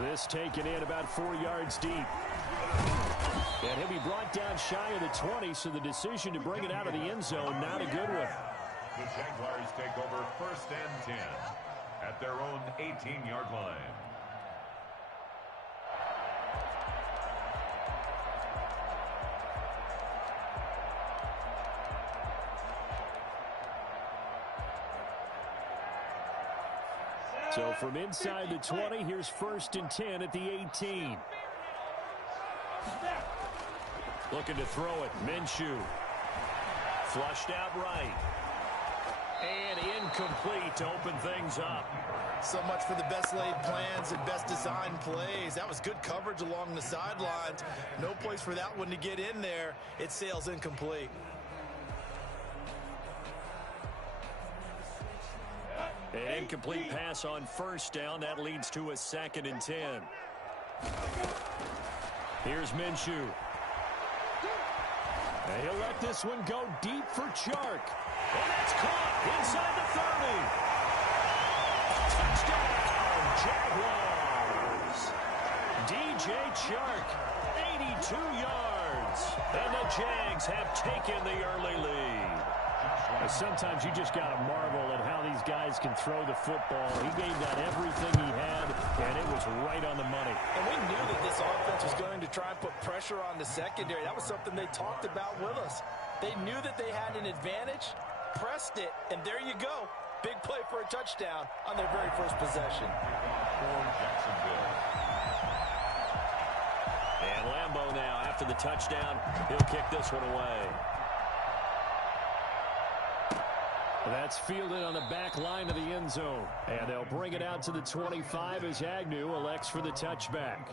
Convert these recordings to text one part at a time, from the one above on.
This taken in about 4 yards deep. And he'll be brought down shy of the 20, so the decision to bring it out of the end zone, not a good one. The Jaguars take over 1st and 10 at their own 18-yard line. So from inside the 20, here's 1st and 10 at the 18. Looking to throw it. Minshew. Flushed out right. And incomplete to open things up. So much for the best laid plans and best designed plays. That was good coverage along the sidelines. No place for that one to get in there. It sails incomplete. An incomplete pass on 1st down. That leads to a 2nd and 10. Here's Minshew. And he'll let this one go deep for Chark. And that's caught inside the 30. Touchdown, Jaguars. DJ Chark, 82 yards. And the Jags have taken the early lead. Sometimes you just got to marvel at how these guys can throw the football. He gave that everything he had, and it was right on the money. And we knew that this offense was going to try and put pressure on the secondary. That was something they talked about with us. They knew that they had an advantage, pressed it, and there you go. Big play for a touchdown on their very first possession. And Lambeau now, after the touchdown, he'll kick this one away. That's fielded on the back line of the end zone. And they'll bring it out to the 25 as Agnew elects for the touchback.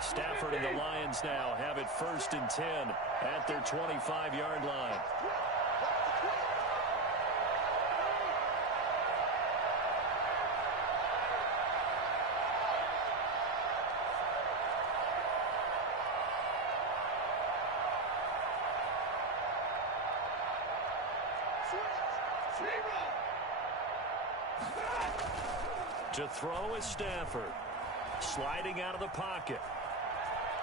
Stafford and the Lions now have it 1st and 10 at their 25-yard line. To throw is Stafford. Sliding out of the pocket.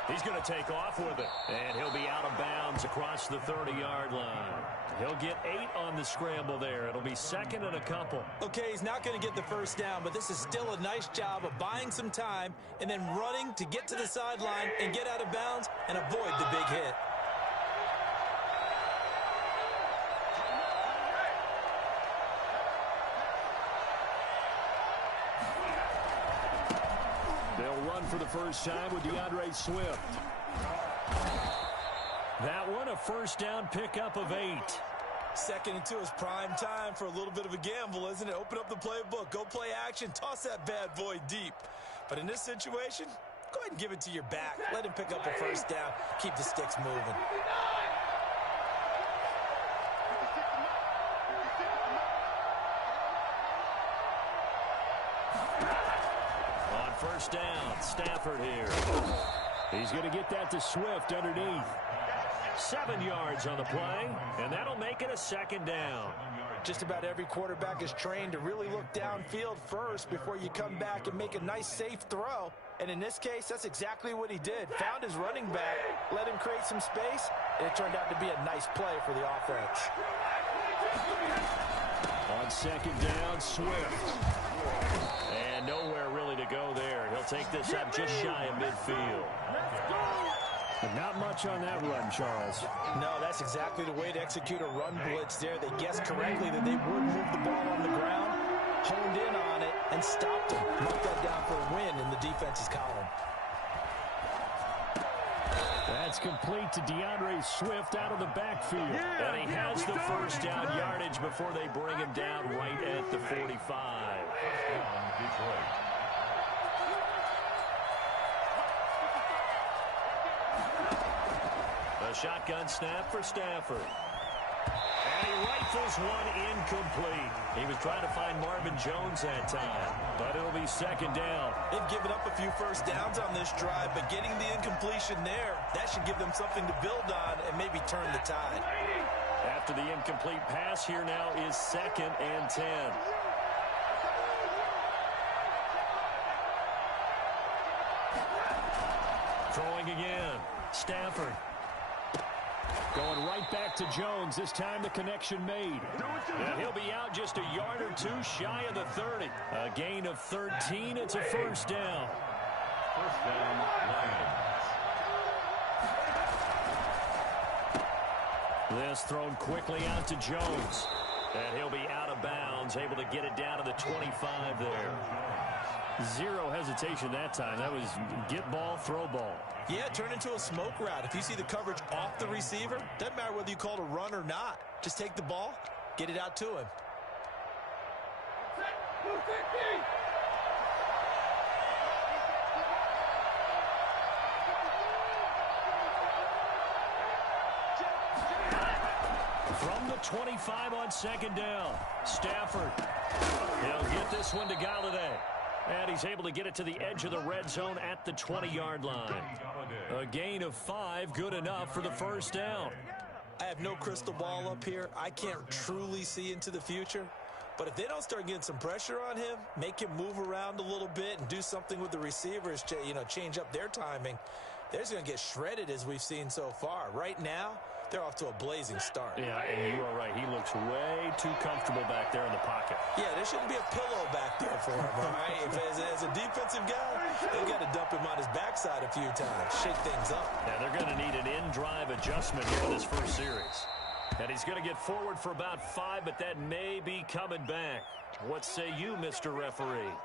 He's going to take off with it. And he'll be out of bounds across the 30-yard line. He'll get 8 on the scramble there. It'll be 2nd and a couple. Okay, he's not going to get the first down, but this is still a nice job of buying some time and then running to get to the sideline and get out of bounds and avoid the big hit. For the first time with DeAndre Swift. That one, a first down pickup of 8. 2nd and 2 is prime time for a little bit of a gamble, isn't it? Open up the playbook, go play action, toss that bad boy deep. But in this situation, go ahead and give it to your back. Let him pick up a first down. Keep the sticks moving. First down, Stafford here. He's going to get that to Swift underneath. 7 yards on the play, and that'll make it a 2nd down. Just about every quarterback is trained to really look downfield first before you come back and make a nice, safe throw. And in this case, that's exactly what he did. Found his running back, let him create some space, and it turned out to be a nice play for the offense. On 2nd down, Swift. And nowhere really to go there. He'll take this up just shy of midfield. But not much on that run, Charles. No, that's exactly the way to execute a run blitz there. They guessed correctly that they would move the ball on the ground, honed in on it, and stopped him. Marked that down for a win in the defense's column. That's complete to DeAndre Swift out of the backfield. And he has the first down yardage before they bring him down right at the 45. A shotgun snap for Stafford. And he rifles one incomplete. He was trying to find Marvin Jones that time, but it'll be 2nd down. They've given up a few first downs on this drive, but getting the incompletion there, that should give them something to build on and maybe turn the tide. After the incomplete pass, here now is 2nd and 10. Throwing again. Stafford. Going right back to Jones. This time the connection made. And he'll be out just a yard or two shy of the 30. A gain of 13. It's a first down. First down, Lions. This thrown quickly out to Jones. And he'll be out of bounds, able to get it down to the 25 there. Zero hesitation that time. That was get ball, throw ball. Yeah, turn into a smoke route. If you see the coverage off the receiver, doesn't matter whether you call it a run or not. Just take the ball, get it out to him. From the 25 on second down, Stafford. He'll get this one to Galladay. And he's able to get it to the edge of the red zone at the 20-yard line. A gain of 5, good enough for the first down. I have no crystal ball up here. I can't truly see into the future. But if they don't start getting some pressure on him, make him move around a little bit and do something with the receivers, change up their timing, they're just going to get shredded as we've seen so far. Right now, they're off to a blazing start. Yeah, and you are right. He looks way too comfortable back there in the pocket. Yeah, there shouldn't be a pillow back there for him, all right? As a defensive guy, they've got to dump him on his backside a few times, shake things up. Yeah, they're going to need an in-drive adjustment here in this first series. And he's going to get forward for about 5, but that may be coming back. What say you, Mr. Referee?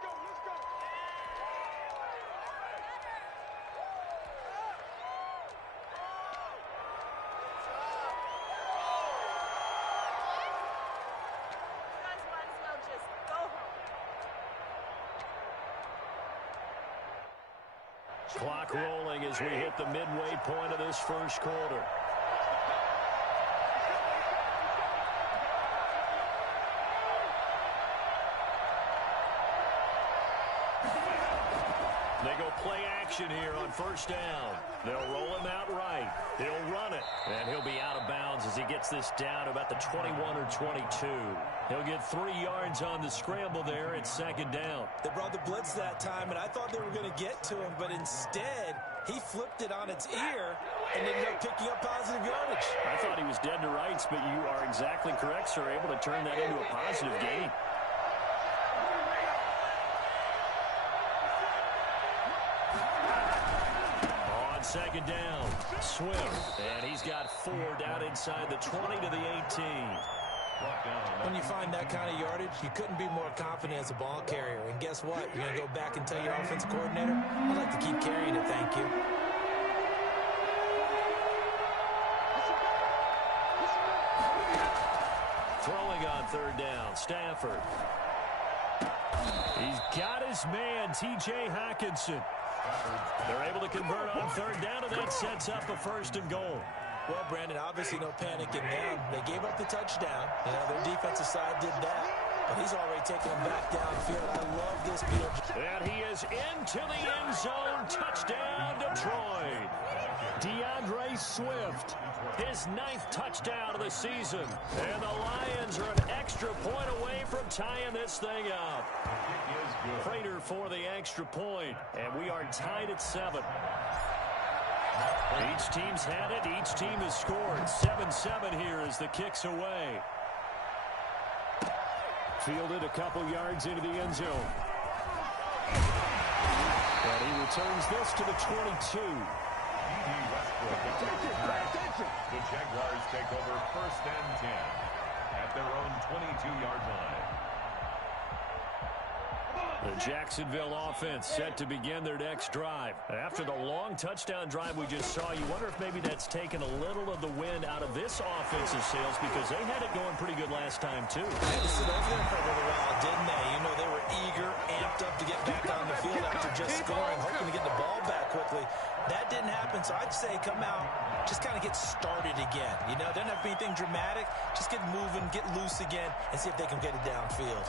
Clock rolling as we hit the midway point of this first quarter. They go play action here on first down. They'll roll him out right. He'll run it. And he'll be out of bounds as he gets this down to about the 21 or 22. He'll get 3 yards on the scramble there at second down. They brought the blitz that time, and I thought they were going to get to him, but instead he flipped it on its ear and ended up picking up positive yardage. I thought he was dead to rights, but you are exactly correct, sir. Able to turn that into a positive gain. Second down, Swift, and he's got 4 down inside the 20 to the 18. When you find that kind of yardage, you couldn't be more confident as a ball carrier. And guess what? You're going to go back and tell your offensive coordinator, I'd like to keep carrying it, thank you. Throwing on third down, Stafford. He's got his man, T.J. Hockenson. They're able to convert on third down, and that sets up a first and goal. Well, Brandon, obviously no panic in them. They gave up the touchdown. Their defensive side did that. But he's already taking them back downfield. I love this field. And he is into the end zone. Touchdown, Detroit. DeAndre Swift, his 9th touchdown of the season. And the Lions are an extra point away from tying this thing up. Prater for the extra point, and we are tied at 7. Each team's had it. Each team has scored. 7-7 here as the kick's away. Fielded a couple yards into the end zone. And he returns this to the 22. The Jaguars take over first and 10 at their own 22-yard line. The Jacksonville offense set to begin their next drive. After the long touchdown drive we just saw, you wonder if maybe that's taken a little of the wind out of this offensive sails, because they had it going pretty good last time, too. They had to sit over there for a little while, didn't they? They were eager, amped up to get back on the field after just scoring, hoping to get the ball back quickly. That didn't happen, so I'd say come out, just kind of get started again. Doesn't have to be anything dramatic. Just get moving, get loose again, and see if they can get it downfield.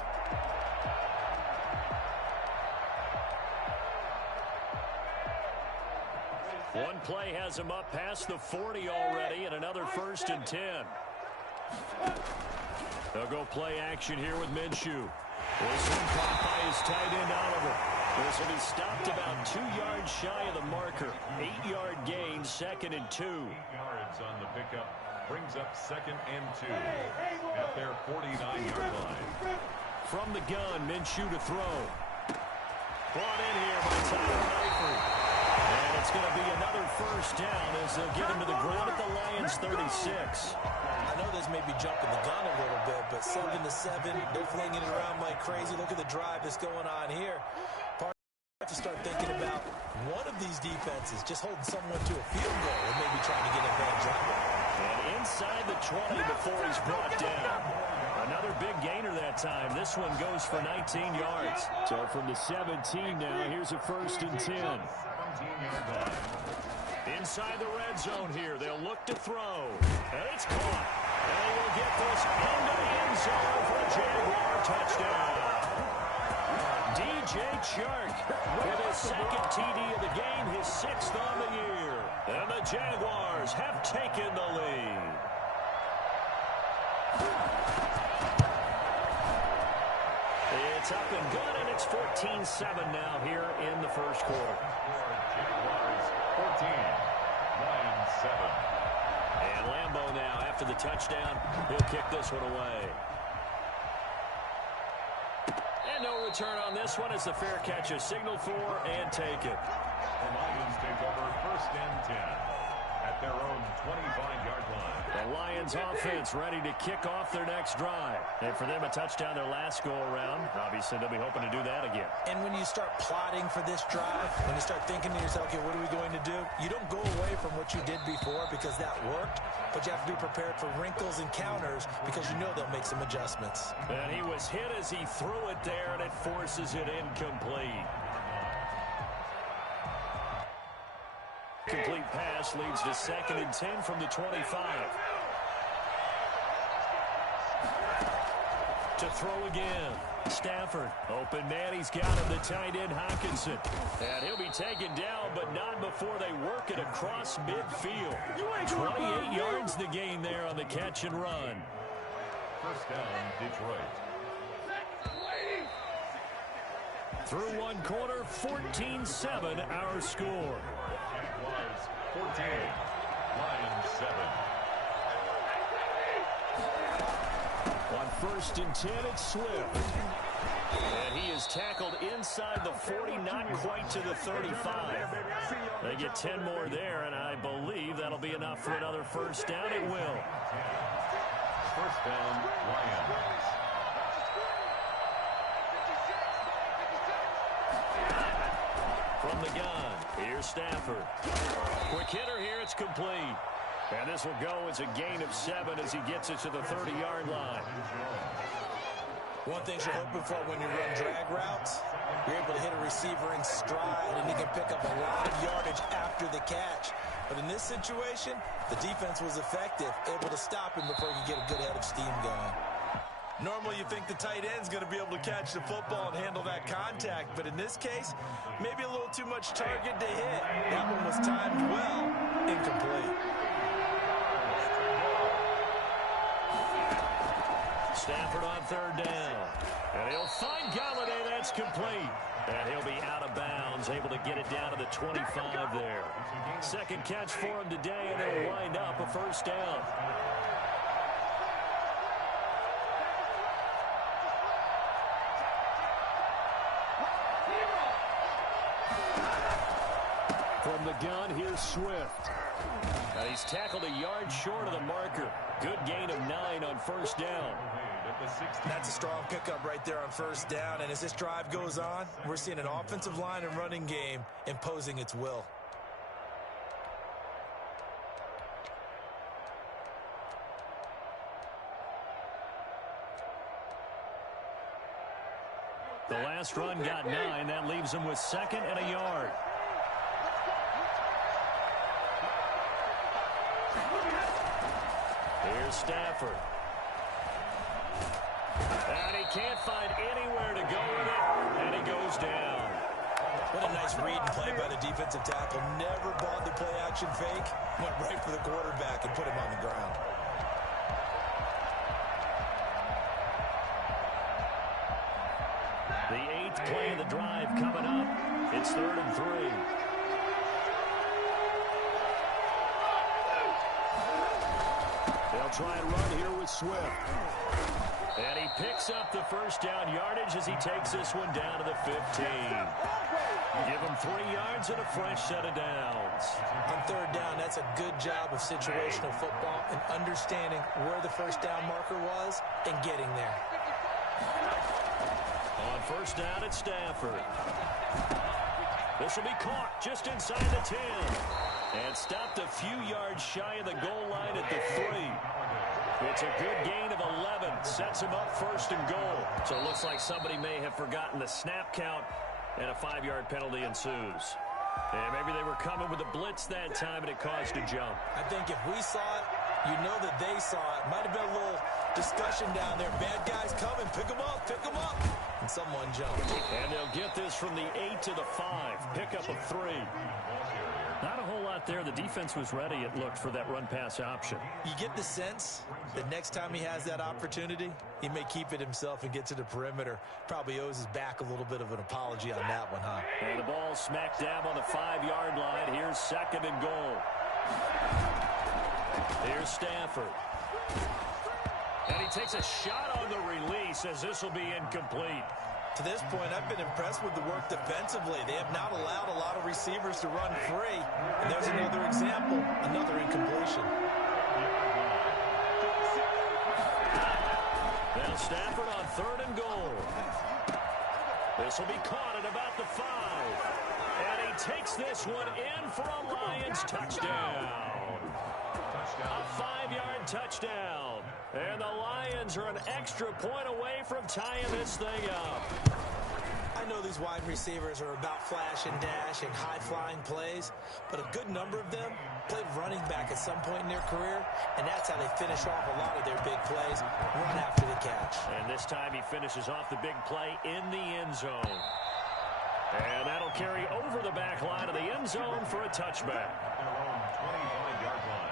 One play has him up past the 40 already, and another first and 10. They'll go play action here with Minshew. This one caught by his tight end, Oliver. This will be stopped about 2 yards shy of the marker. 8-yard gain, 2nd and 2. 8 yards on the pickup. Brings up 2nd and 2 at their 49-yard line. From the gun, Minshew to throw. Brought in here by Tyler Eifert. And it's going to be another first down as they'll get him to the ground at the Lions' 36. I know this may be jumping the gun a little bit, but 7-7, they're flinging it around like crazy. Look at the drive that's going on here. Have to start thinking about one of these defenses just holding someone to a field goal and maybe trying to get advantage of it. And inside the 20 before he's brought down. Another big gainer that time. This one goes for 19 yards. So from the 17 now, here's a 1st and 10. 17-yard line. Inside the red zone here. They'll look to throw. And it's caught. And they will get this into the end zone for a Jaguar touchdown. DJ Chark with his 2nd TD of the game, his 6th on the year. And the Jaguars have taken the lead. It's up and good, and it's 14-7 now here in the first quarter. Jaguars 14, Lions 7. And Lambeau now, after the touchdown, he'll kick this one away. And no return on this one as the fair catch is signaled for and taken. The Lions take over 1st and 10 at their own 25-yard line. The Lions offense ready to kick off their next drive. And for them, a touchdown their last go-around. Obviously, they'll be hoping to do that again. And when you start plotting for this drive, when you start thinking to yourself, okay, what are we going to do? You don't go away from what you did before because that worked, but you have to be prepared for wrinkles and counters because you know they'll make some adjustments. And he was hit as he threw it there, and it forces it incomplete. Complete pass leads to 2nd and 10 from the 25. To throw again. Stafford, open man, he's got him, the tight end Hockenson. And he'll be taken down, but not before they work it across midfield. 28 yards the gain there on the catch and run. 1st down, Detroit. Through one quarter, 14-7 our score. Jaguars 14, Lions 7. On 1st and 10, it's Swift. And he is tackled inside the 40, not quite to the 35. They get 10 more there, and I believe that'll be enough for another first down. It will. 1st down, Lions. From the gun, here's Stafford. Quick hitter here, it's complete. And this will go as a gain of 7 as he gets it to the 30-yard line. One thing you're hoping for when you run drag routes, you're able to hit a receiver in stride, and he can pick up a lot of yardage after the catch. But in this situation, the defense was effective, able to stop him before he could get a good head of steam going. Normally you think the tight end's going to be able to catch the football and handle that contact, but in this case, maybe a little too much target to hit. That one was timed well, incomplete. Stafford on 3rd down. And he'll find Galladay, that's complete. And he'll be out of bounds, able to get it down to the 25 there. 2nd catch for him today, and it'll wind up a first down. From the gun, here's Swift. And he's tackled a yard short of the marker. Good gain of 9 on 1st down. That's a strong pickup right there on 1st down. And as this drive goes on, we're seeing an offensive line and running game imposing its will. The last run got 9. That leaves him with 2nd and a yard. Here's Stafford. And he can't find anywhere to go with it, and he goes down. What a nice read and play by the defensive tackle. Never bothered to play action fake. Went right for the quarterback and put him on the ground. The 8th play of the drive coming up. It's 3rd and 3. They'll try and run here with Swift. And he picks up the first down yardage as he takes this one down to the 15. Give him 3 yards and a fresh set of downs. On 3rd down, that's a good job of situational football and understanding where the first down marker was and getting there. On 1st down, it's Stafford. This will be caught just inside the 10. And stopped a few yards shy of the goal line at the 3. It's a good gain of 11. Sets him up 1st and goal. So it looks like somebody may have forgotten the snap count, and a 5-yard penalty ensues. And maybe they were coming with a blitz that time, and it caused a jump. I think if we saw it, you know that they saw it. Might have been a little discussion down there. Bad guys coming. Pick them up. Pick them up. And someone jumped. And they'll get this from the 8 to the 5. Pickup of 3. Not a whole lot there. The defense was ready, it looked, for that run-pass option. You get the sense that next time he has that opportunity, he may keep it himself and get to the perimeter. Probably owes his back a little bit of an apology on that one, huh? And the ball smack dab on the 5-yard line. Here's 2nd and goal. Here's Stafford. And he takes a shot on the release as this will be incomplete. To this point, I've been impressed with the work defensively. They have not allowed a lot of receivers to run free. And there's another example, another incompletion. Now Stafford on 3rd and goal. This will be caught at about the 5. And he takes this one in for a Lions touchdown. A 5-yard touchdown. And the Lions are an extra point away from tying this thing up. I know these wide receivers are about flash and dash and high-flying plays, but a good number of them played running back at some point in their career, and that's how they finish off a lot of their big plays, run after the catch. And this time he finishes off the big play in the end zone. And that'll carry over the back line of the end zone for a touchback. Their own 25-yard line.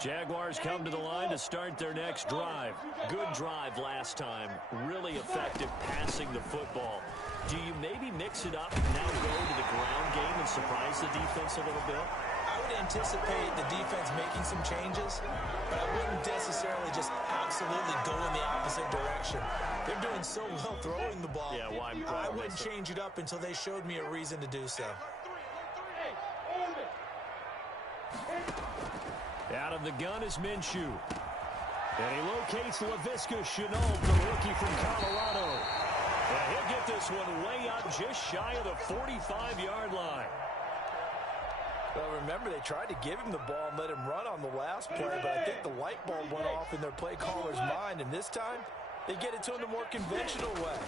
Jaguars come to the line to start their next drive. Good drive last time. Really effective passing the football. Do you maybe mix it up, now go to the ground game and surprise the defense a little bit? I would anticipate the defense making some changes, but I wouldn't necessarily just absolutely go in the opposite direction. They're doing so well throwing the ball. Yeah, why I wouldn't change it up until they showed me a reason to do so. Out of the gun is Minshew. And he locates LaVisca Chenault, the rookie from Colorado. And he'll get this one way up just shy of the 45-yard line. Well, remember, they tried to give him the ball and let him run on the last play, but I think the light bulb went off in their play caller's mind, and this time they get it to him the more conventional way,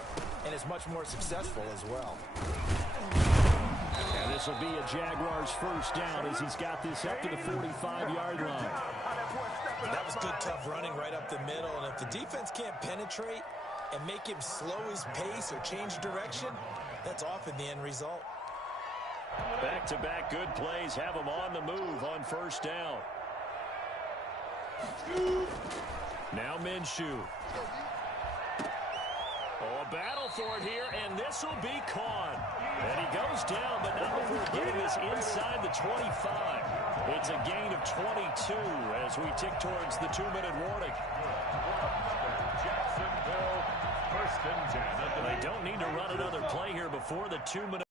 and it's much more successful as well. And this will be a Jaguars first down as he's got this up to the 45-yard line. That was good, tough running right up the middle, and if the defense can't penetrate and make him slow his pace or change direction, that's often the end result. Back-to-back good plays have him on the move on first down. Now Minshew. Oh, a battle for it here, and this will be caught. And he goes down, but not before getting this inside the 25. It's a gain of 22 as we tick towards the 2-minute warning. Jacksonville, 1st and 10. They don't need to run another play here before the 2-minute.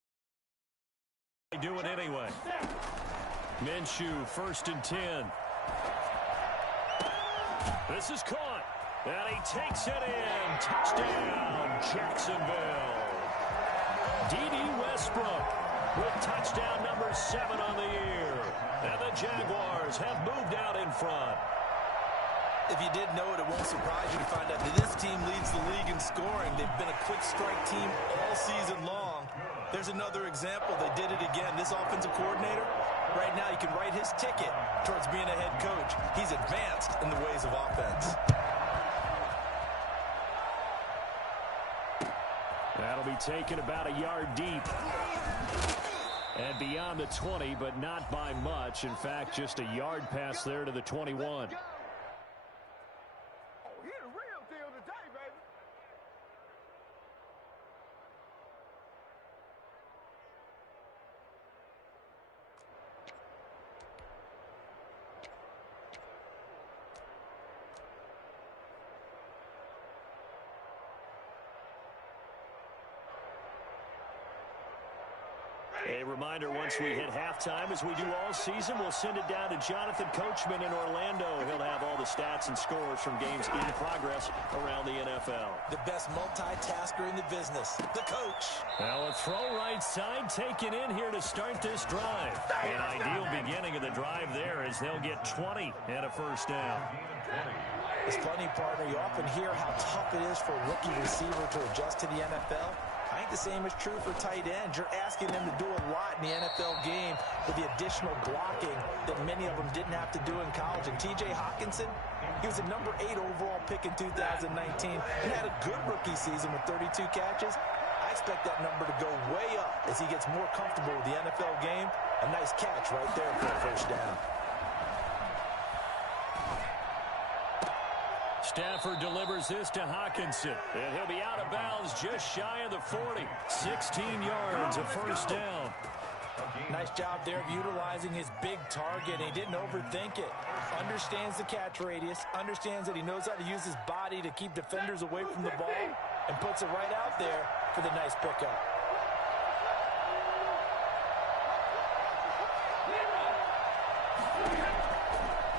They do it anyway. Minshew, 1st and 10. This is caught. And he takes it in. Touchdown, Jacksonville. D.D. Westbrook with touchdown number 7 on the year. And the Jaguars have moved out in front. If you didn't know it, it won't surprise you to find out that this team leads the league in scoring. They've been a quick strike team all season long. There's another example. They did it again. This offensive coordinator, right now, he can write his ticket towards being a head coach. He's advanced in the ways of offense. That'll be taken about a yard deep. And beyond the 20, but not by much. In fact, just a yard pass there to the 21. A reminder, once we hit halftime, as we do all season, we'll send it down to Jonathan Coachman in Orlando. He'll have all the stats and scores from games in progress around the NFL. The best multitasker in the business, the coach. Now a throw right side taken in here to start this drive. An ideal beginning of the drive there as they'll get 20 and a first down. It's funny, partner, you often hear how tough it is for a rookie receiver to adjust to the NFL. I think the same is true for tight ends. You're asking them to do a lot in the NFL game with the additional blocking that many of them didn't have to do in college. And T.J. Hawkinson, he was a number 8 overall pick in 2019 and had a good rookie season with 32 catches. I expect that number to go way up as he gets more comfortable with the NFL game. A nice catch right there for a first down. Stafford delivers this to Hawkinson, and he'll be out of bounds just shy of the 40. 16 yards, a first down. Nice job there of utilizing his big target. He didn't overthink it. Understands the catch radius, understands that he knows how to use his body to keep defenders away from the ball, and puts it right out there for the nice pickup.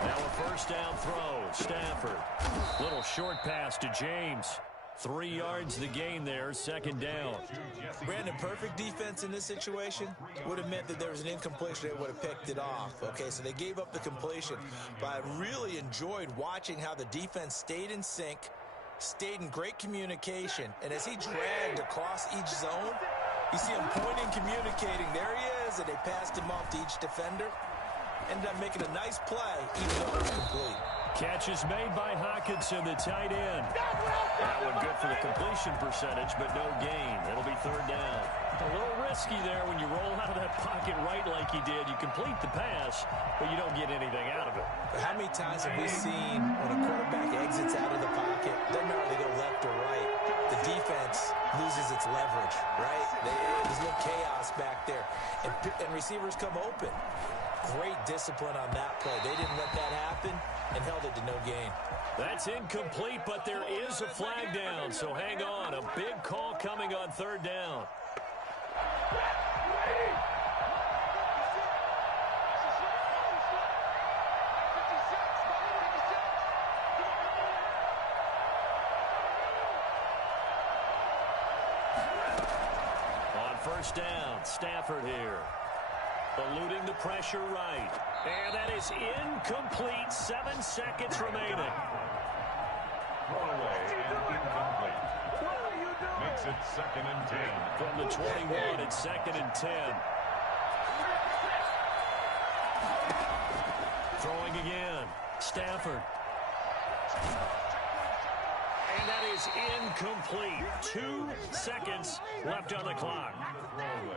Now a first down throw. Stafford. Little short pass to James. 3 yards the gain there, second down. Brandon, perfect defense in this situation would have meant that there was an incompletion. They would have picked it off. Okay, so they gave up the completion. But I really enjoyed watching how the defense stayed in sync, stayed in great communication. And as he dragged across each zone, you see him pointing, communicating. There he is, and they passed him off to each defender. Ended up making a nice play, even though it was complete. Catch is made by Hawkinson, the tight end. That one good for the completion percentage, but no gain. It'll be third down. A little risky there when you roll out of that pocket right like he did. You complete the pass, but you don't get anything out of it. But how many times have we seen when a quarterback exits out of the pocket, doesn't matter if they go left or right, the defense loses its leverage, right? There's a little chaos back there, and receivers come open. Great discipline on that play. They didn't let that happen and held it to no gain. That's incomplete, but there is a flag down, so hang on. A big call coming on third down. On first down, Stafford here. Eluding the pressure right. And that is incomplete. 7 seconds remaining. Throwaway and incomplete. Makes it 2nd and 10. From the 21, it's 2nd and 10. Throwing again. Stafford. And that is incomplete. 2 seconds left on the clock. Throwaway.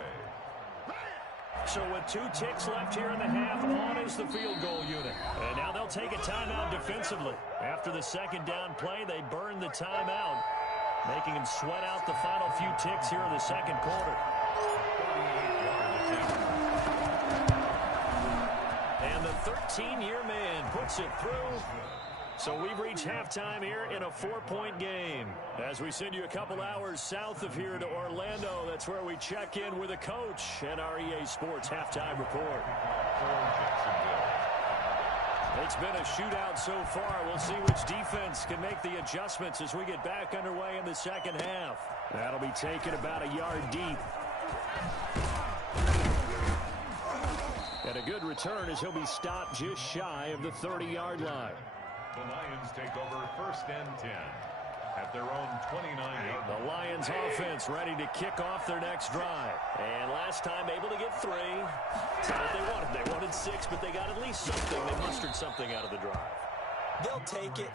So with 2 ticks left here in the half, on is the field goal unit. And now they'll take a timeout defensively. After the second down play, they burn the timeout, making them sweat out the final few ticks here in the second quarter. And the 13-year man puts it through. So we've reached halftime here in a 4-point game. As we send you a couple hours south of here to Orlando, that's where we check in with a coach and our EA Sports halftime report. It's been a shootout so far. We'll see which defense can make the adjustments as we get back underway in the second half. That'll be taken about a yard deep. And a good return as he'll be stopped just shy of the 30-yard line. The Lions take over 1st and 10 at their own 29-yard line. The Lions offense ready to kick off their next drive. And last time able to get 3. That's not what they wanted. They wanted 6, but they got at least something. They mustered something out of the drive. They'll take it.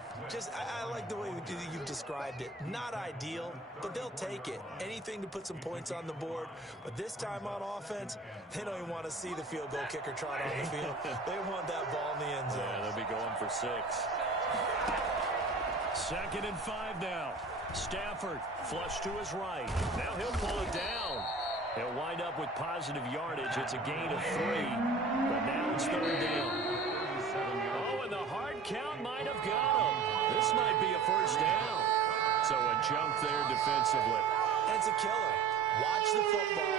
I like the way you've described it. Not ideal, but they'll take it. Anything to put some points on the board. But this time on offense, they don't even want to see the field goal kicker trot on the field. They want that ball in the end zone. Yeah, they'll be going for 6. 2nd and 5 now. Stafford flush to his right. Now he'll pull it down. He'll wind up with positive yardage. It's a gain of 3. But now it's 3rd down. Oh, and the hard count might have got him. This might be a 1st down. So a jump there defensively. And it's a killer. Watch the football.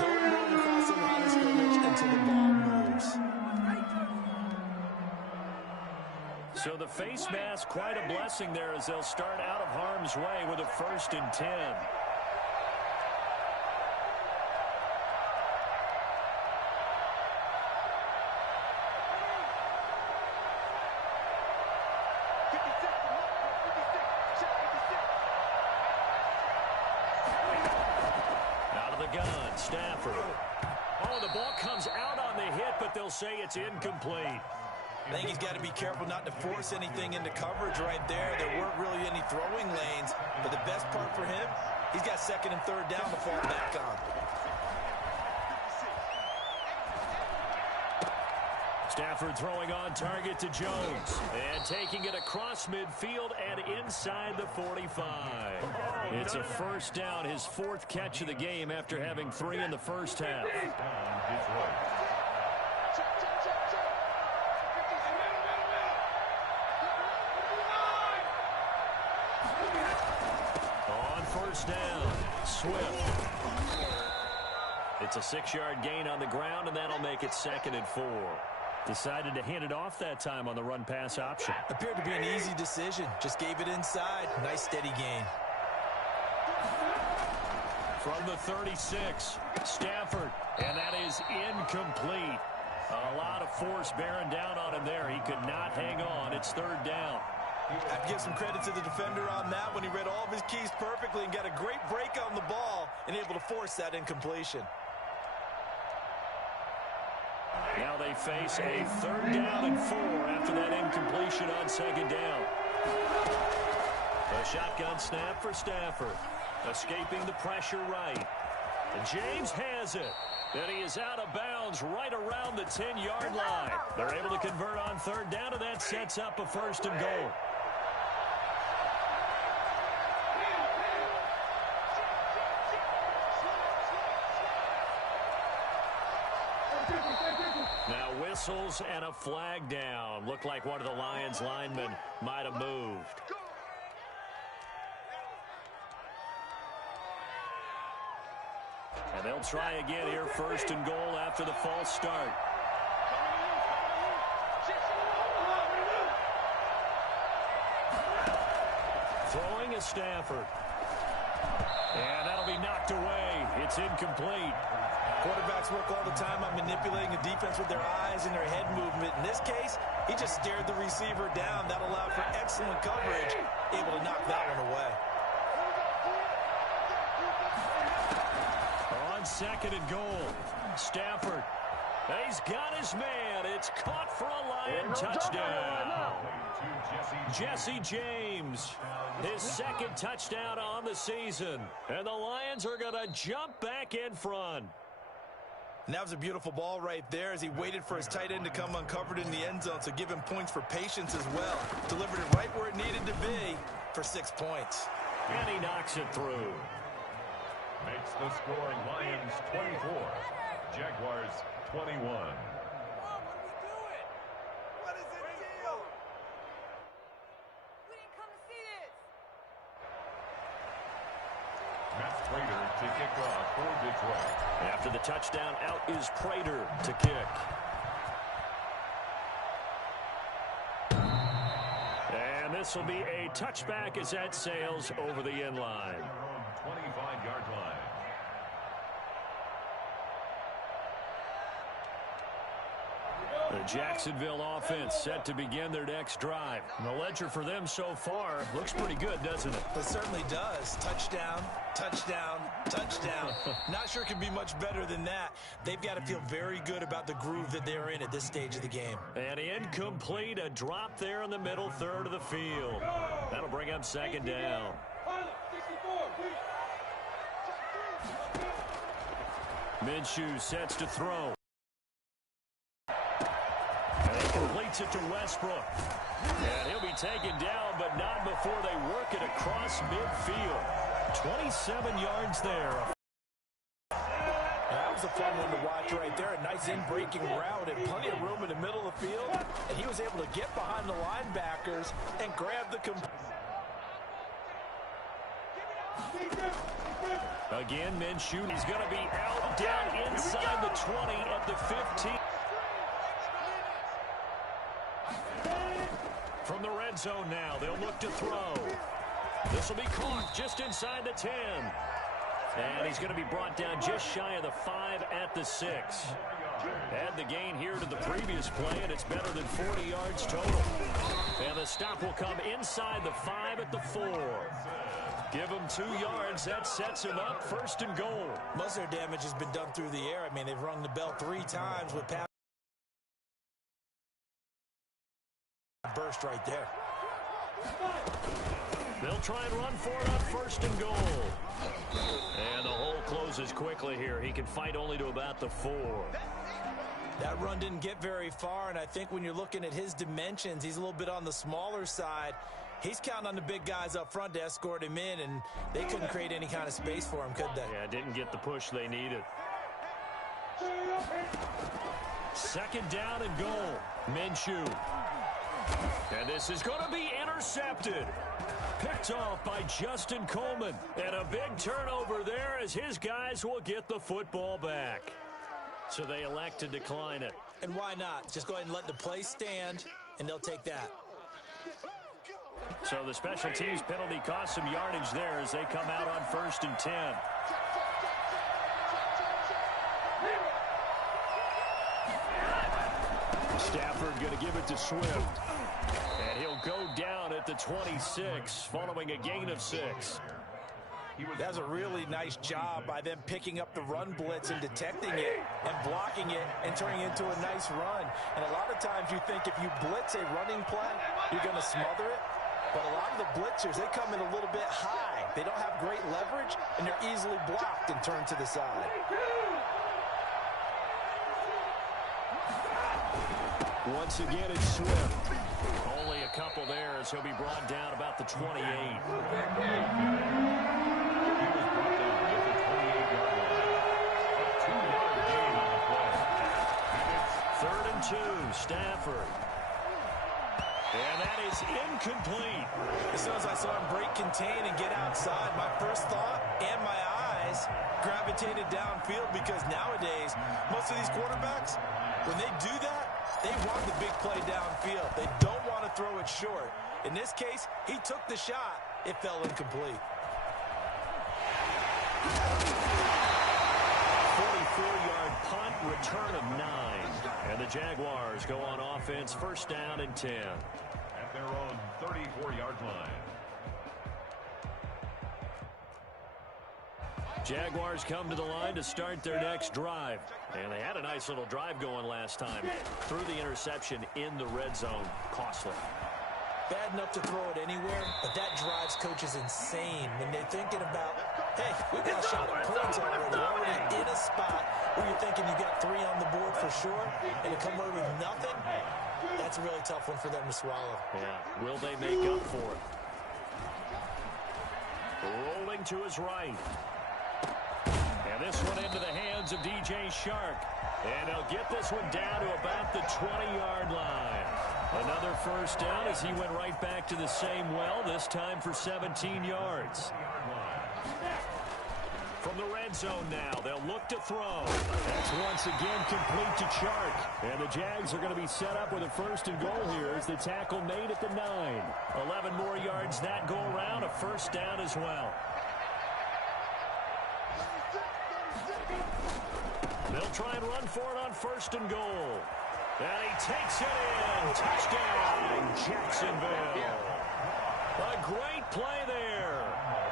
Don't move across the line of scrimmage until the ball moves. So the face mask, quite a blessing there as they'll start out of harm's way with a 1st and 10. Stafford. Oh, the ball comes out on the hit, but they'll say it's incomplete. I think he's got to be careful not to force anything into coverage right there. There weren't really any throwing lanes, but the best part for him, he's got 2nd and 3rd down to fall back on. Stafford throwing on target to Jones. And taking it across midfield and inside the 45. It's a 1st down, his 4th catch of the game after having 3 in the first half. On 1st down, Swift. It's a 6-yard gain on the ground, and that'll make it 2nd and 4. Decided to hand it off that time on the run-pass option. Appeared to be an easy decision. Just gave it inside. Nice, steady gain. From the 36, Stafford, and that is incomplete. A lot of force bearing down on him there. He could not hang on. It's 3rd down. I have to give some credit to the defender on that when he read all of his keys perfectly and got a great break on the ball and able to force that incompletion. Now they face a 3rd down and 4 after that incompletion on 2nd down. A shotgun snap for Stafford. Escaping the pressure right. And James has it. And he is out of bounds right around the 10-yard line. They're able to convert on 3rd down, and that sets up a 1st and goal. Now whistles and a flag down. Looked like one of the Lions linemen might have moved. And they'll try again here, 1st and goal after the false start. Throwing is Stafford. And that'll be knocked away. It's incomplete. Quarterbacks work all the time on manipulating the defense with their eyes and their head movement. In this case, he just stared the receiver down. That allowed for excellent coverage, able to knock that one away. On 2nd and goal, Stafford. He's got his man. It's caught for a Lion touchdown. Jesse James, his 2nd touchdown on the season. And the Lions are going to jump back in front. And that was a beautiful ball right there as he waited for his tight end to come uncovered in the end zone, so give him points for patience as well. Delivered it right where it needed to be for 6 points. And he knocks it through. Makes the score Lions 24, Jaguars 21. Matt Prater to kick off for Detroit. After the touchdown, out is Prater to kick. And this will be a touchback as that sails over the end line. 25-yard line. The Jacksonville offense set to begin their next drive. And the ledger for them so far looks pretty good, doesn't it? It certainly does. Touchdown, touchdown, touchdown. Not sure it can be much better than that. They've got to feel very good about the groove that they're in at this stage of the game. And incomplete, a drop there in the middle third of the field. That'll bring up second down. Minshew sets to throw. And he completes it to Westbrook. And he'll be taken down, but not before they work it across midfield. 27 yards there. That was a fun one to watch right there. A nice in-breaking route and plenty of room in the middle of the field. And he was able to get behind the linebackers and grab the... Again, Minshew. He's going to be out down inside the 20 at the 15. From the red zone now, they'll look to throw. This will be caught just inside the 10. And he's going to be brought down just shy of the 5 at the 6. Add the gain here to the previous play, and it's better than 40 yards total. And the stop will come inside the 5 at the 4. Give him 2 yards. That sets him up first and goal. Most of their damage has been done through the air. I mean, they've rung the bell 3 times with pass. Burst right there. They'll try and run for it on first and goal. And the hole closes quickly here. He can fight only to about the 4. That run didn't get very far, and I think when you're looking at his dimensions, he's a little bit on the smaller side. He's counting on the big guys up front to escort him in, and they couldn't create any kind of space for him, could they? Yeah, didn't get the push they needed. Second down and goal. Minshew. And this is going to be intercepted. Picked off by Justin Coleman. And a big turnover there as his guys will get the football back. So they elect to decline it. And why not? Just go ahead and let the play stand, and they'll take that. So the special teams penalty cost some yardage there as they come out on first and 10. Stafford going to give it to Swift. And he'll go down at the 26 following a gain of 6. That was a really nice job by them picking up the run blitz and detecting it and blocking it and turning it into a nice run. And a lot of times you think if you blitz a running play, you're going to smother it. But a lot of the blitzers, they come in a little bit high. They don't have great leverage, and they're easily blocked and turned to the side. Once again, it's Swift. Only a couple there as he'll be brought down about the 28. Third and 2, Stafford. And that is incomplete. As soon as I saw him break contain and get outside, my first thought and my eyes gravitated downfield because nowadays, most of these quarterbacks, when they do that, they want the big play downfield. They don't want to throw it short. In this case, he took the shot. It fell incomplete. 44-yard punt, return of 9. And the Jaguars go on offense, first down and 10. At their own 34-yard line. Jaguars come to the line to start their next drive. And they had a nice little drive going last time. Threw the interception in the red zone. Costly. Bad enough to throw it anywhere, but that drives coaches insane when they're thinking about, hey, we've got a shot at points already. We're already in a spot where you're thinking you got 3 on the board for sure, and to come away with nothing, that's a really tough one for them to swallow. Yeah, will they make up for it? Rolling to his right. And this one into the hands of DJ Shark. And he'll get this one down to about the 20-yard line. Another first down as he went right back to the same well, this time for 17 yards. From the red zone now, they'll look to throw. That's once again complete to Chark. And the Jags are going to be set up with a first and goal here as the tackle made at the 9. 11 more yards that go around, a first down as well. They'll try and run for it on first and goal. And he takes it in. Touchdown, Jacksonville. A great play there.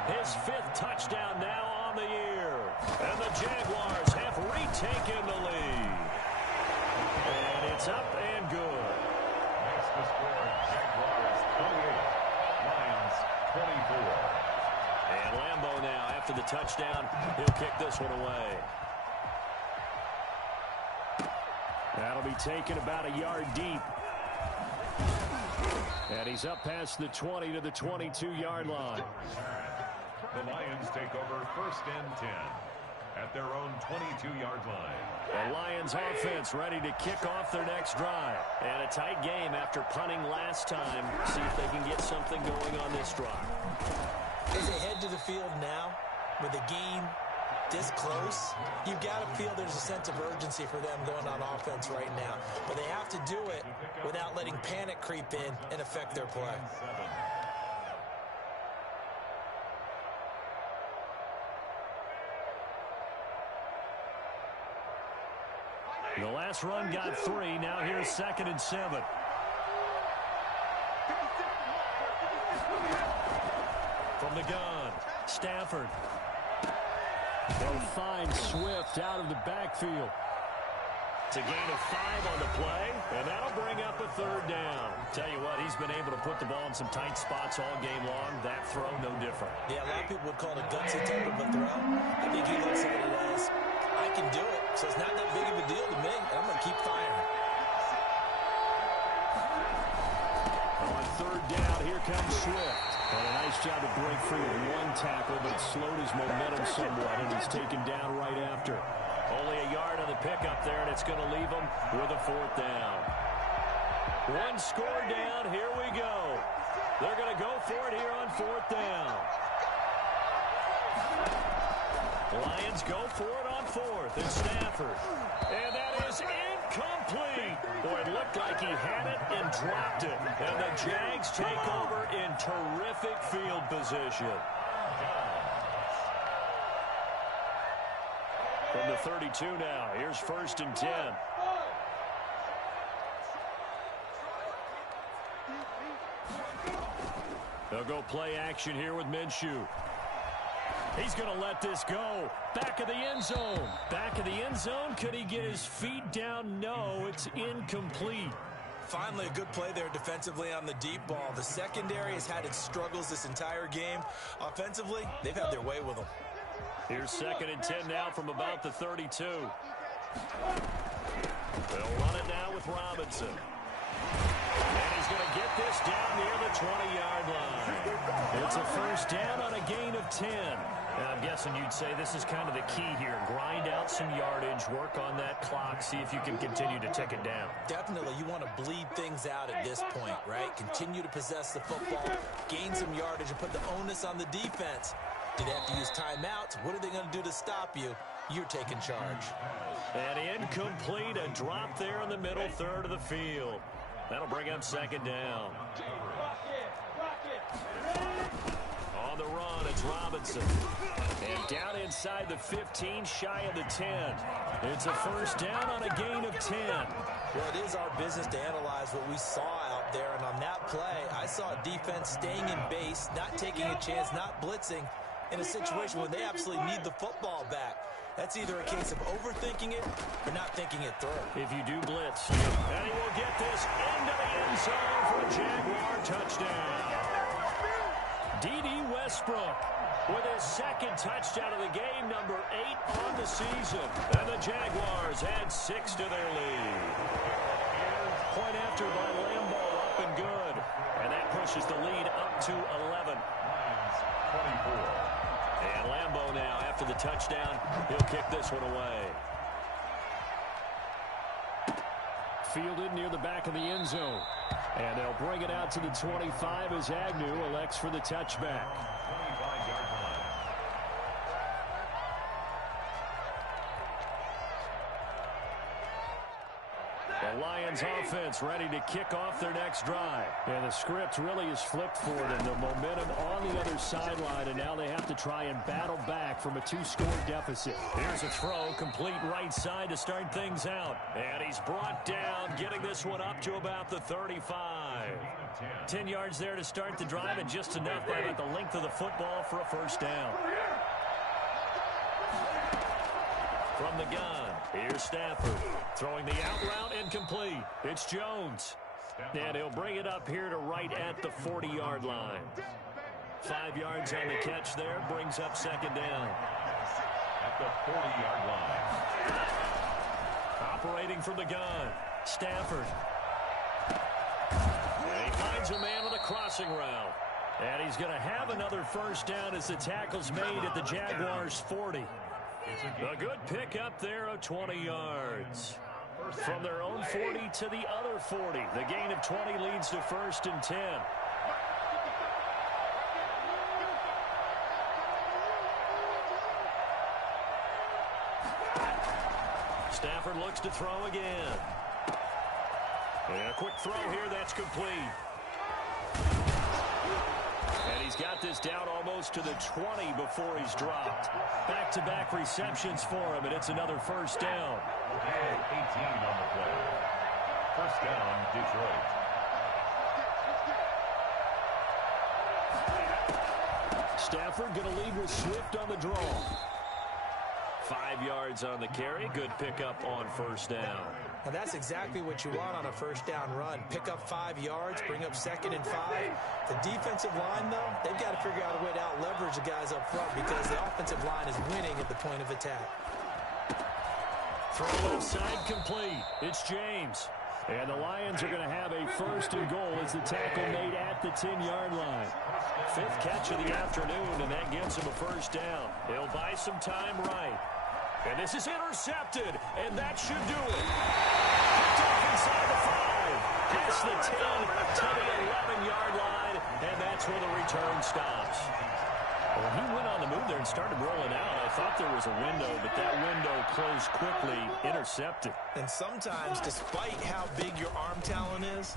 His 5th touchdown now on the year. And the Jaguars have retaken the lead. And it's up and good. Makes the score Jaguars 28, Lions 24. And Lambeau now, after the touchdown, he'll kick this one away. That'll be taken about a yard deep. And he's up past the 20 to the 22-yard line. The Lions take over 1st and 10 at their own 22-yard line. The Lions offense ready to kick off their next drive. And a tight game after punting last time. See if they can get something going on this drive. As they head to the field now, with the game this close, you've got to feel there's a sense of urgency for them going on offense right now. But they have to do it without letting panic creep in and affect their play. The last run got 3. Now here's 2nd and 7. From the gun, Stafford. They'll find Swift out of the backfield. It's a gain of 5 on the play, and that'll bring up a 3rd down. Tell you what, he's been able to put the ball in some tight spots all game long. That throw, no different. Yeah, a lot of people would call it a gutsy type of a throw. I think he looks at it as, I can do it, so it's not that big of a deal to me, and I'm going to keep firing. On 3rd down, here comes Swift. And a nice job to break free with 1 tackle, but it slowed his momentum somewhat, and he's taken down right after. Only a yard on the pickup there, and it's going to leave him with a 4th down. 1 score down, here we go. They're going to go for it here on 4th down. Lions go for it on 4th, and Stafford. And that is incomplete. Boy, it looked like he had it and dropped it. And the Jags take over in terrific field position. From the 32 now, here's 1st and 10. They'll go play action here with Minshew. He's going to let this go. Back of the end zone. Back of the end zone. Could he get his feet down? No, it's incomplete. Finally, a good play there defensively on the deep ball. The secondary has had its struggles this entire game. Offensively, they've had their way with them. Here's 2nd and 10 now from about the 32. They'll run it now with Robinson. And he's going to get this down near the 20-yard line. It's a 1st down on a gain of 10. And I'm guessing you'd say this is kind of the key here. Grind out some yardage, work on that clock, see if you can continue to tick it down. Definitely, you want to bleed things out at this point, right? Continue to possess the football, gain some yardage, and put the onus on the defense. Do they have to use timeouts? What are they going to do to stop you? You're taking charge. And incomplete, a drop there in the middle third of the field. That'll bring up 2nd down. On the run, it's Robinson. And down inside the 15, shy of the 10. It's a 1st down on a gain of 10. Well, it is our business to analyze what we saw out there. And on that play, I saw a defense staying in base, not taking a chance, not blitzing in a situation where they absolutely need the football back. That's either a case of overthinking it or not thinking it through. If you do blitz, and he will get this into the end zone for a Jaguar touchdown. D.D. Westbrook with his 2nd touchdown of the game, number 8 on the season. And the Jaguars add 6 to their lead. Point after by Lambeau, up and good. And that pushes the lead up to 11. 24. And Lambeau now, after the touchdown, he'll kick this one away. Fielded near the back of the end zone. And they'll bring it out to the 25 as Agnew elects for the touchback. 25-yard line. The Lions offense ready to kick off their next drive. And the script really is flipped for them. The momentum on the other sideline, and now they have to try and battle back from a 2-score deficit. Here's a throw, complete right side to start things out. And he's brought down, getting this one up to about the 35. 10 yards there to start the drive, and just enough by about the length of the football for a first down. From the gun, here's Stafford. Throwing the out route incomplete. It's Jones. And he'll bring it up here to right at the 40-yard line. 5 yards on the catch there, brings up second down. At the 40-yard line. Operating from the gun, Stafford. And he finds a man with a crossing route. And he's going to have another first down as the tackle's made at the Jaguars' 40. A good pickup there of 20 yards. From their own 40 to the other 40. The gain of 20 leads to 1st and 10. Stafford looks to throw again. And a quick throw here, that's complete. And he's got this down almost to the 20 before he's dropped. Back-to-back receptions for him, and it's another first down. And 18 on the play. First down, Detroit. Stafford going to lead with Swift on the draw. 5 yards on the carry. Good pickup on first down. Now that's exactly what you want on a first down run. Pick up 5 yards, bring up 2nd and 5. The defensive line, though, they've got to figure out a way to out-leverage the guys up front because the offensive line is winning at the point of attack. Throw inside complete. It's James. And the Lions are going to have a 1st and goal as the tackle made at the 10-yard line. 5th catch of the afternoon, and that gets him a first down. He'll buy some time right. And this is intercepted, and that should do it. Picked off inside the 5. Past the 10 to the 11-yard line, and that's where the return stops. Well, he went on the move there and started rolling out. I thought there was a window, but that window closed quickly, intercepted. And sometimes, despite how big your arm talent is,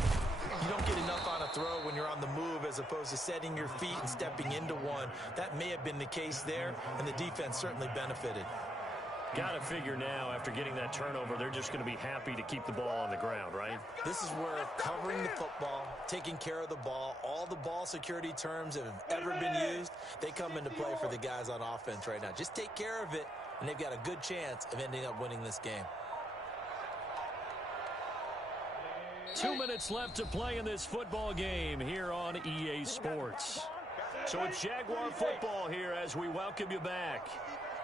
you don't get enough on a throw when you're on the move as opposed to setting your feet and stepping into one. That may have been the case there, and the defense certainly benefited. Got to figure now, after getting that turnover, they're just going to be happy to keep the ball on the ground, right? This is where covering the football, taking care of the ball, all the ball security terms that have ever been used, they come into play for the guys on offense right now. Just take care of it, and they've got a good chance of ending up winning this game. 2 minutes left to play in this football game here on EA Sports. So it's Jaguar football here as we welcome you back.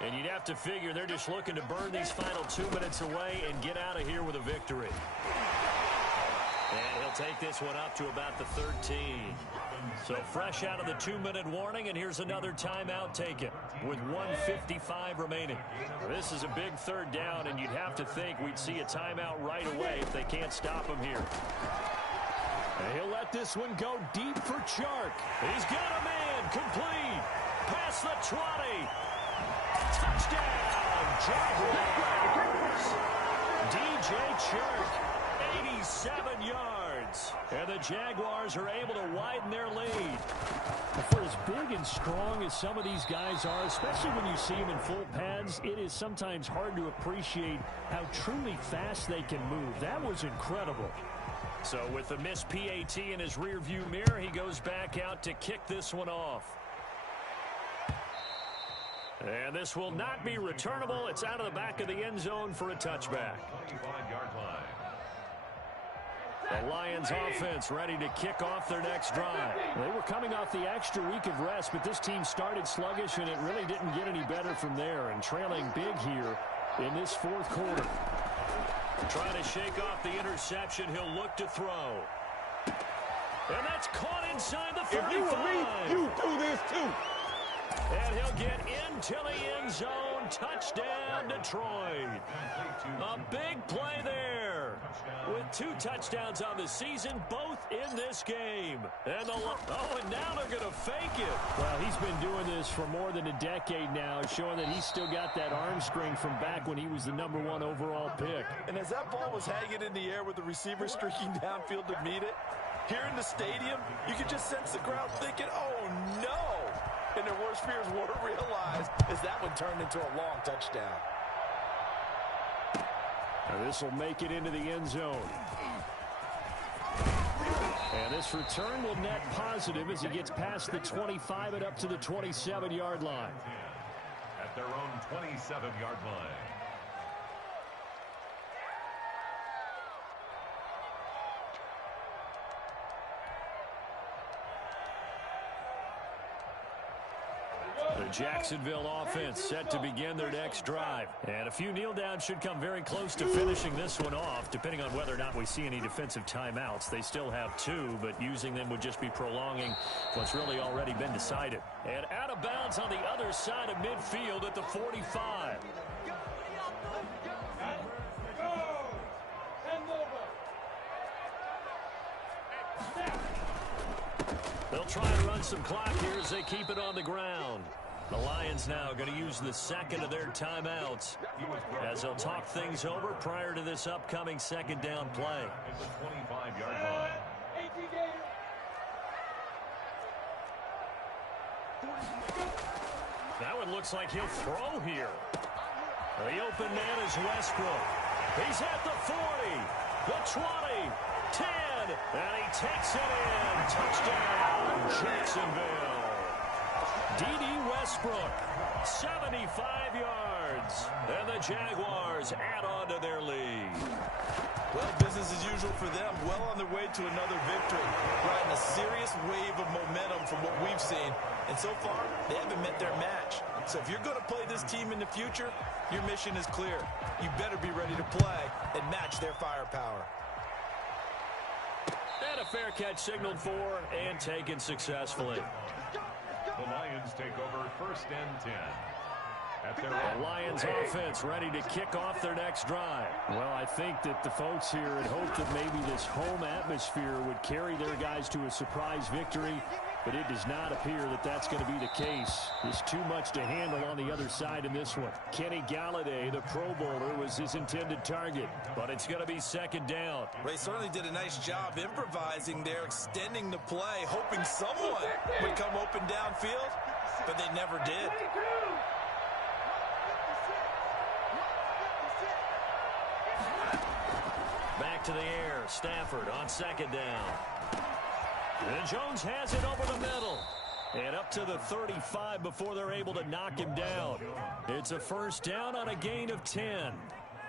And you'd have to figure they're just looking to burn these final 2 minutes away and get out of here with a victory. And he'll take this one up to about the 13. So fresh out of the 2-minute warning, and here's another timeout taken with 1:55 remaining. This is a big 3rd down, and you'd have to think we'd see a timeout right away if they can't stop him here. And he'll let this one go deep for Chark. He's got a man complete. Past the 20. Touchdown, Jaguars. DJ Chark, 87 yards. And the Jaguars are able to widen their lead. For as big and strong as some of these guys are, especially when you see them in full pads, it is sometimes hard to appreciate how truly fast they can move. That was incredible. So with the missed PAT in his rearview mirror, he goes back out to kick this one off. And this will not be returnable. It's out of the back of the end zone for a touchback. 25-yard line. The Lions offense ready to kick off their next drive. They were coming off the extra week of rest, but this team started sluggish, and it really didn't get any better from there. And trailing big here in this 4th quarter. Trying to shake off the interception. He'll look to throw. And that's caught inside the 35. If you were me, you do this too. And he'll get into the end zone. Touchdown, Detroit. A big play there. with 2 touchdowns on the season, both in this game. And now they're going to fake it. Well, he's been doing this for more than a decade now, showing that he's still got that arm strength from back when he was the #1 overall pick. And as that ball was hanging in the air with the receiver streaking downfield to meet it, here in the stadium, you could just sense the crowd thinking, oh, no. And their worst fears were realized as that one turned into a long touchdown. Now this will make it into the end zone. And this return will net positive as he gets past the 25 and up to the 27-yard line. At their own 27-yard line. The Jacksonville offense set to begin their next drive. And a few kneel downs should come very close to finishing this one off, depending on whether or not we see any defensive timeouts. They still have 2, but using them would just be prolonging what's really already been decided. And out of bounds on the other side of midfield at the 45. They'll try to run some clock here as they keep it on the ground. The Lions now going to use the second of their timeouts as they'll talk things over prior to this upcoming second down play. At the 25-yard line. That one looks like he'll throw here. The open man is Westbrook. He's at the 40, the 20, 10, and he takes it in. Touchdown, Jacksonville. D.D. Westbrook, 75 yards. And the Jaguars add on to their lead. Well, business as usual for them. Well on their way to another victory. Riding a serious wave of momentum from what we've seen. And so far, they haven't met their match. So if you're going to play this team in the future, your mission is clear. You better be ready to play and match their firepower. And a fair catch signaled for and taken successfully. The Lions take over first and 10. The Lions offense ready to kick off their next drive. Well, I think that the folks here had hoped that maybe this home atmosphere would carry their guys to a surprise victory, but it does not appear that that's going to be the case. There's too much to handle on the other side in this one. Kenny Galladay, the Pro Bowler, was his intended target. But it's going to be second down. They certainly did a nice job improvising there, extending the play, hoping someone would come open downfield, but they never did. Back to the air. Stafford on second down. And Jones has it over the middle. And up to the 35 before they're able to knock him down. It's a first down on a gain of 10.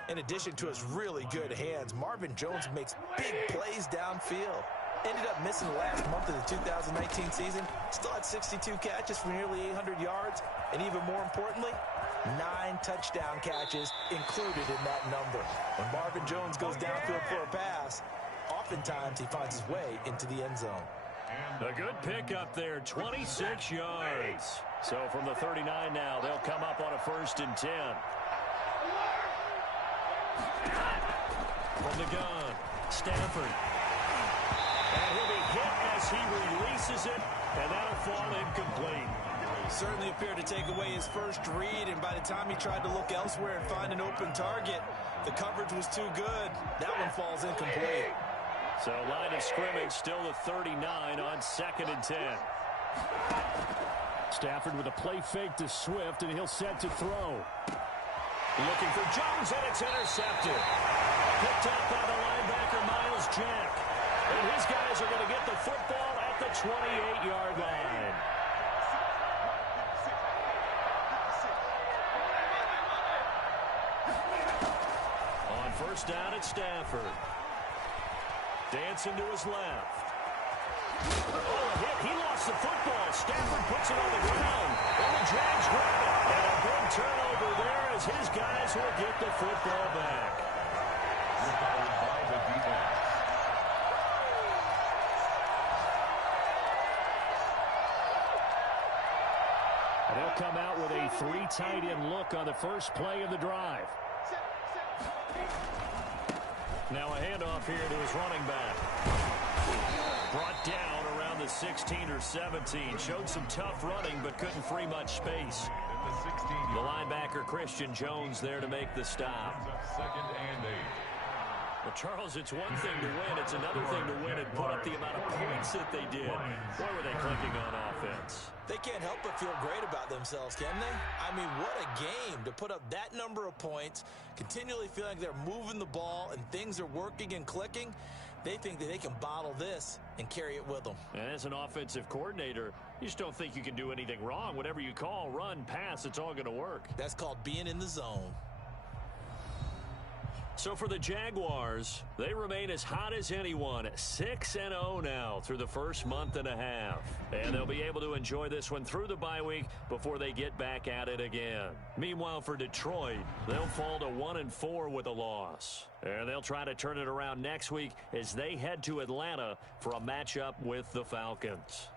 In addition to his really good hands, Marvin Jones makes big plays downfield. Ended up missing the last month of the 2019 season. Still had 62 catches for nearly 800 yards. And even more importantly, 9 touchdown catches included in that number. When Marvin Jones goes downfield for a pass, oftentimes he finds his way into the end zone. A good pick up there, 26 yards. So from the 39 now, they'll come up on a first and 10. From the gun, Stafford. And he'll be hit as he releases it, and that'll fall incomplete. Certainly appeared to take away his first read, and by the time he tried to look elsewhere and find an open target, the coverage was too good. That one falls incomplete. So line of scrimmage still the 39 on second and 10. Stafford with a play fake to Swift, and he'll set to throw. Looking for Jones, and it's intercepted. Picked up by the linebacker, Miles Jack. And his guys are going to get the football at the 28-yard line. On first down at Stafford. Dancing to his left. Oh, a hit. He lost the football. Stafford puts it on the ground. And the Jags grab it. And a big turnover there as his guys will get the football back. By the defense. And they'll come out with a 3 tight end look on the first play of the drive. Now a handoff here to his running back. Brought down around the 16 or 17. Showed some tough running, but couldn't free much space. The linebacker, Christian Jones, there to make the stop. Second and 8. Well, Charles, it's one thing to win. It's another thing to win and put up the amount of points that they did. Boy, were they clicking on offense. They can't help but feel great about themselves, can they? I mean, what a game to put up that number of points, continually feeling like they're moving the ball and things are working and clicking. They think that they can bottle this and carry it with them. And as an offensive coordinator, you just don't think you can do anything wrong. Whatever you call, run, pass, it's all going to work. That's called being in the zone. So for the Jaguars, they remain as hot as anyone, 6-0 now through the first month and a half. And they'll be able to enjoy this one through the bye week before they get back at it again. Meanwhile, for Detroit, they'll fall to 1-4 with a loss. And they'll try to turn it around next week as they head to Atlanta for a matchup with the Falcons.